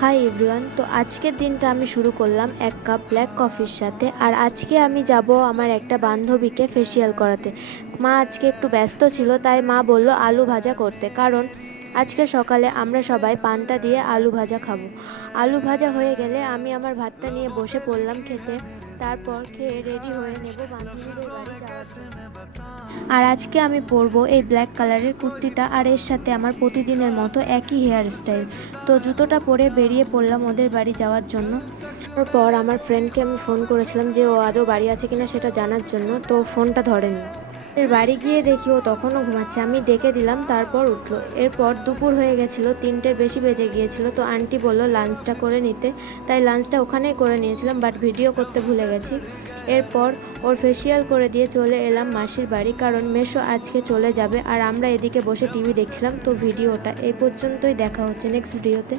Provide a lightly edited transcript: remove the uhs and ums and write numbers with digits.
Hi everyone, তো আজকের দিনটা আমি শুরু করলাম এক কাপ ব্ল্যাক কফির সাথে। আর আজকে আমি যাব আমার একটা বান্ধবীকে ফেসিয়াল করাতে। মা আজকে একটু ব্যস্ত ছিল, তাই মা বলল আলু ভাজা করতে, কারণ আজকে সকালে আমরা সবাই পান্তা দিয়ে আলু ভাজা খাবো। আলু ভাজা হয়ে গেলে আমি আমার ভাতটা নিয়ে বসে পড়লাম খেতে। তারপর খেয়ে রেডি হয়ে নেব বান্ধবীদের বাড়ি যাওয়ার জন্য। আর আজকে আমি পরবো এই ব্ল্যাক কালারের কুর্তিটা, আর এর সাথে আমার প্রতিদিনের মতো একই হেয়ার স্টাইল। তো জুতোটা পরে বেরিয়ে পড়লাম ওদের বাড়ি যাওয়ার জন্য। তারপর আমার ফ্রেন্ডকে আমি ফোন করেছিলাম যে ও আদৌ বাড়ি আছে কিনা সেটা জানার জন্য, তো ফোনটা ধরেনি। এর বাড়ি গিয়ে দেখি ও তখনও ঘুমাচ্ছে। আমি ডেকে দিলাম, তারপর উঠলো। এরপর দুপুর হয়ে গেছিলো, 3টের বেশি বেজে গিয়েছিল। তো আন্টি বলল লাঞ্চটা করে নিতে, তাই লাঞ্চটা ওখানেই করে নিয়েছিলাম, বাট ভিডিও করতে ভুলে গেছি। এরপর ওর ফেসিয়াল করে দিয়ে চলে এলাম মাসির বাড়ি, কারণ মেসো আজকে চলে যাবে। আর আমরা এদিকে বসে টিভি দেখছিলাম। তো ভিডিওটা এই পর্যন্তই, দেখা হচ্ছে নেক্সট ভিডিওতে।